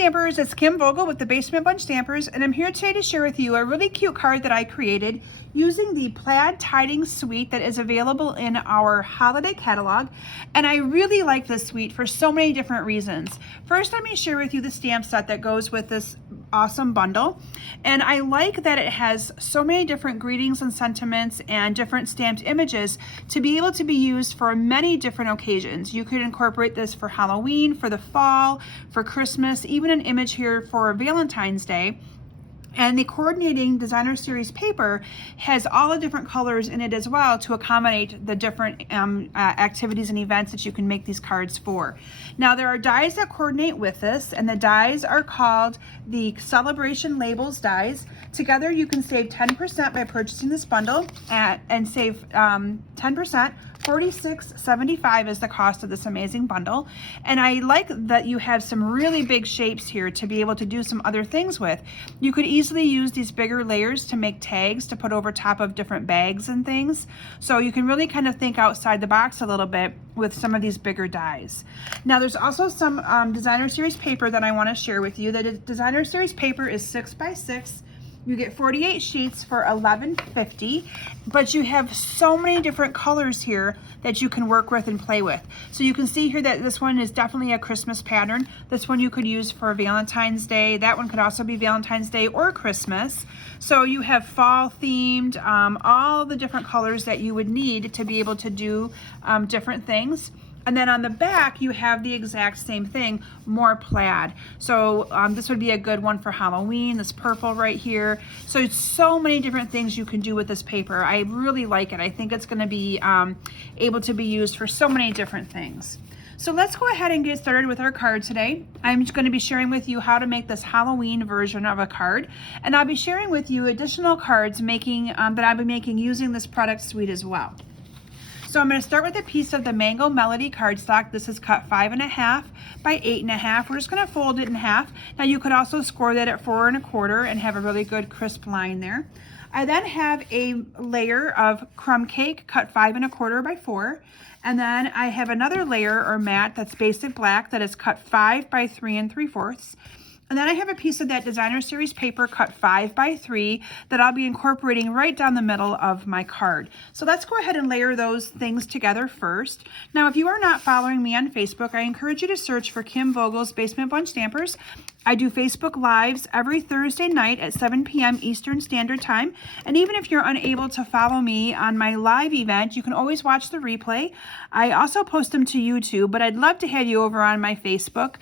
Stampers, it's Kim Vogel with the Basement Bunch Stampers, and I'm here today to share with you a really cute card that I created using the Plaid Tidings suite that is available in our holiday catalog. And I really like this suite for so many different reasons. First, let me share with you the stamp set that goes with this awesome bundle. And I like that it has so many different greetings and sentiments and different stamped images to be able to be used for many different occasions. You could incorporate this for Halloween, for the fall, for Christmas, even an image here for Valentine's Day. And the coordinating designer series paper has all the different colors in it as well to accommodate the different activities and events that you can make these cards for. Now there are dies that coordinate with this, and the dies are called the Celebration Labels dies. Together you can save 10% by purchasing this bundle and save 10%. $46.75 is the cost of this amazing bundle. And I like that you have some really big shapes here to be able to do some other things with. You could easily use these bigger layers to make tags to put over top of different bags and things. So you can really kind of think outside the box a little bit with some of these bigger dies. Now there's also some designer series paper that I want to share with you. The designer series paper is 6x6. You get 48 sheets for $11.50, but you have so many different colors here that you can work with and play with. So you can see here that this one is definitely a Christmas pattern. This one you could use for Valentine's Day. That one could also be Valentine's Day or Christmas. So you have fall themed, all the different colors that you would need to be able to do different things. And then on the back, you have the exact same thing, more plaid. So this would be a good one for Halloween, this purple right here. So it's so many different things you can do with this paper. I really like it. I think it's gonna be able to be used for so many different things. So let's go ahead and get started with our card today. I'm just gonna be sharing with you how to make this Halloween version of a card. And I'll be sharing with you additional cards that I'll be making using this product suite as well. So I'm going to start with a piece of the Mango Melody cardstock. This is cut 5.5 by 8.5. We're just going to fold it in half. Now you could also score that at 4 1/4 and have a really good crisp line there. I then have a layer of crumb cake cut 5 1/4 by 4. And then I have another layer or mat that's basic black that is cut 5 by 3 3/4. And then I have a piece of that designer series paper cut 5 by 3 that I'll be incorporating right down the middle of my card. So let's go ahead and layer those things together first. Now, if you are not following me on Facebook, I encourage you to search for Kim Vogel's Basement Bunch Stampers. I do Facebook Lives every Thursday night at 7 p.m. Eastern Standard Time. And even if you're unable to follow me on my live event, you can always watch the replay. I also post them to YouTube, but I'd love to have you over on my Facebook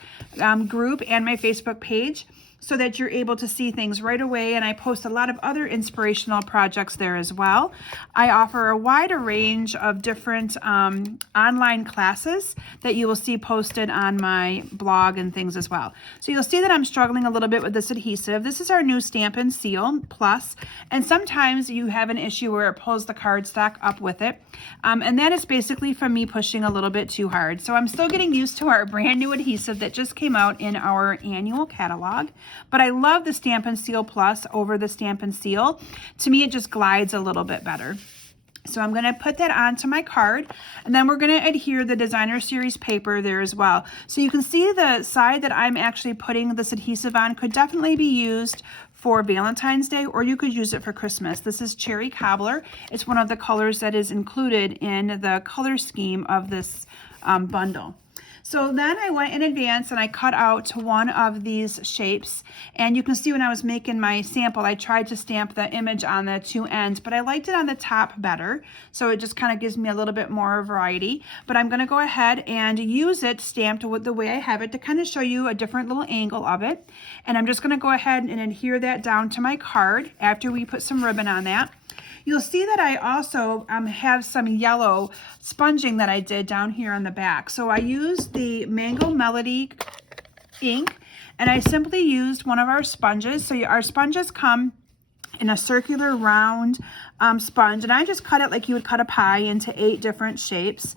group and my Facebook page so that you're able to see things right away. And I post a lot of other inspirational projects there as well. I offer a wider range of different online classes that you will see posted on my blog and things as well. So you'll see that I'm struggling a little bit with this adhesive. This is our new Stampin' Seal Plus, and sometimes you have an issue where it pulls the cardstock up with it. And that is basically from me pushing a little bit too hard. So I'm still getting used to our brand new adhesive that just came out in our annual catalog. But I love the Stampin' Seal Plus over the Stampin' Seal. To me, it just glides a little bit better. So I'm going to put that onto my card, and then we're going to adhere the designer series paper there as well. So you can see the side that I'm actually putting this adhesive on could definitely be used for Valentine's Day, or you could use it for Christmas. This is Cherry Cobbler. It's one of the colors that is included in the color scheme of this bundle. So then I went in advance and I cut out one of these shapes, and you can see when I was making my sample, I tried to stamp the image on the two ends, but I liked it on the top better. So it just kind of gives me a little bit more variety, but I'm going to go ahead and use it stamped with the way I have it to kind of show you a different little angle of it. And I'm just going to go ahead and adhere that down to my card after we put some ribbon on that. You'll see that I also have some yellow sponging that I did down here on the back. So I used the Mango Melody ink, and I simply used one of our sponges. So our sponges come in a circular round sponge, and I just cut it like you would cut a pie into 8 different shapes.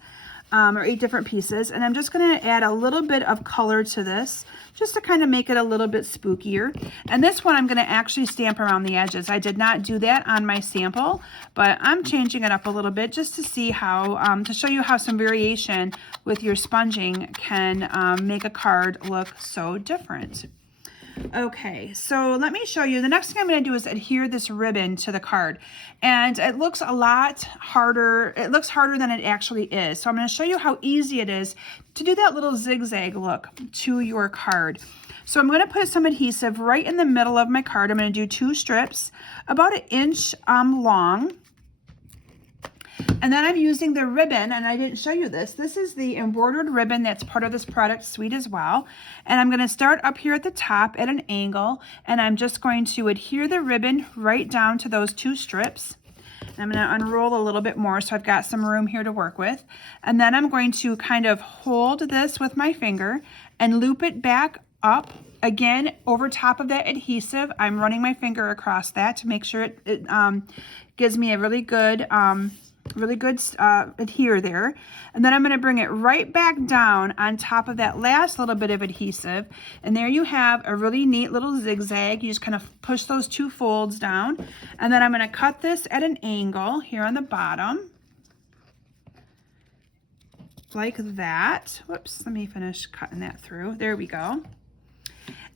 Or 8 different pieces, and I'm just going to add a little bit of color to this just to kind of make it a little bit spookier. And this one I'm going to actually stamp around the edges. I did not do that on my sample, but I'm changing it up a little bit just to see how, to show you how some variation with your sponging can make a card look so different. Okay, so let me show you. The next thing I'm going to do is adhere this ribbon to the card. And it looks a lot harder. It looks harder than it actually is. So I'm going to show you how easy it is to do that little zigzag look to your card. So I'm going to put some adhesive right in the middle of my card. I'm going to do 2 strips, about 1 inch long. And then I'm using the ribbon, and I didn't show you this. This is the embroidered ribbon that's part of this product suite as well. And I'm going to start up here at the top at an angle, and I'm just going to adhere the ribbon right down to those 2 strips. And I'm going to unroll a little bit more so I've got some room here to work with. And then I'm going to kind of hold this with my finger and loop it back up. Again, over top of that adhesive, I'm running my finger across that to make sure it gives me a really good adhere there. And then I'm going to bring it right back down on top of that last little bit of adhesive. And there you have a really neat little zigzag. You just kind of push those 2 folds down. And then I'm going to cut this at an angle here on the bottom. Like that. Whoops, let me finish cutting that through. There we go.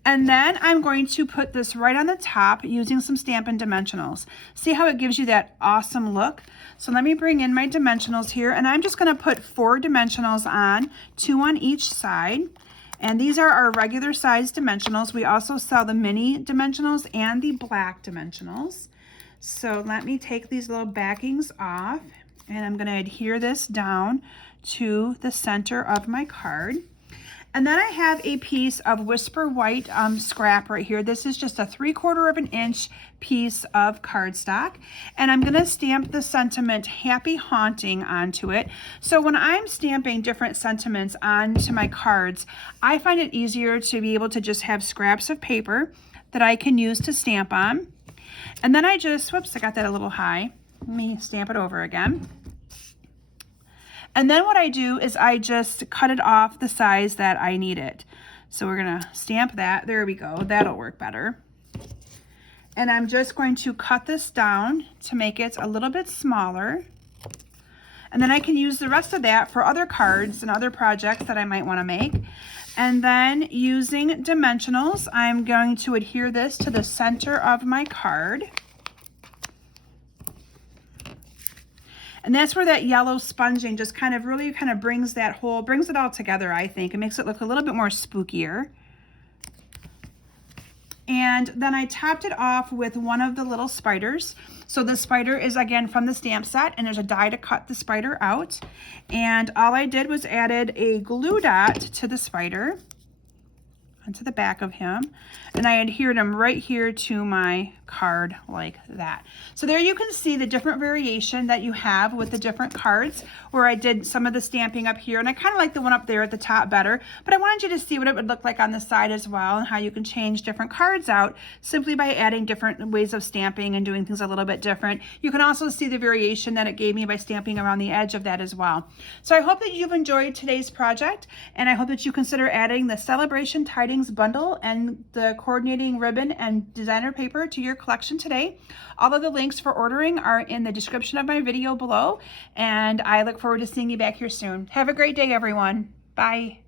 And then I'm going to put this right on the top using some Stampin' Dimensionals. See how it gives you that awesome look? So let me bring in my dimensionals here, and I'm just going to put 4 dimensionals on, 2 on each side. And these are our regular size dimensionals. We also sell the mini dimensionals and the black dimensionals. So let me take these little backings off, and I'm going to adhere this down to the center of my card. And then I have a piece of Whisper White scrap right here. This is just a 3/4 of an inch piece of cardstock. And I'm gonna stamp the sentiment Happy Haunting onto it. So when I'm stamping different sentiments onto my cards, I find it easier to be able to just have scraps of paper that I can use to stamp on. And then I just, whoops, I got that a little high. Let me stamp it over again. And then what I do is I just cut it off the size that I need it. So we're gonna stamp that, there we go, that'll work better. And I'm just going to cut this down to make it a little bit smaller. And then I can use the rest of that for other cards and other projects that I might wanna make. And then using dimensionals, I'm going to adhere this to the center of my card. And that's where that yellow sponging just kind of brings that whole, brings it all together, I think. It makes it look a little bit more spookier. And then I topped it off with one of the little spiders. So the spider is again from the stamp set, and there's a die to cut the spider out. And all I did was added a glue dot to the spider onto the back of him, and I adhered him right here to my card like that. So there you can see the different variation that you have with the different cards, where I did some of the stamping up here, and I kind of like the one up there at the top better, but I wanted you to see what it would look like on the side as well, and how you can change different cards out simply by adding different ways of stamping and doing things a little bit different. You can also see the variation that it gave me by stamping around the edge of that as well. So I hope that you've enjoyed today's project, and I hope that you consider adding the Celebration Tidings bundle and the coordinating ribbon and designer paper to your collection today. All of the links for ordering are in the description of my video below, and I look forward to seeing you back here soon. Have a great day, everyone. Bye.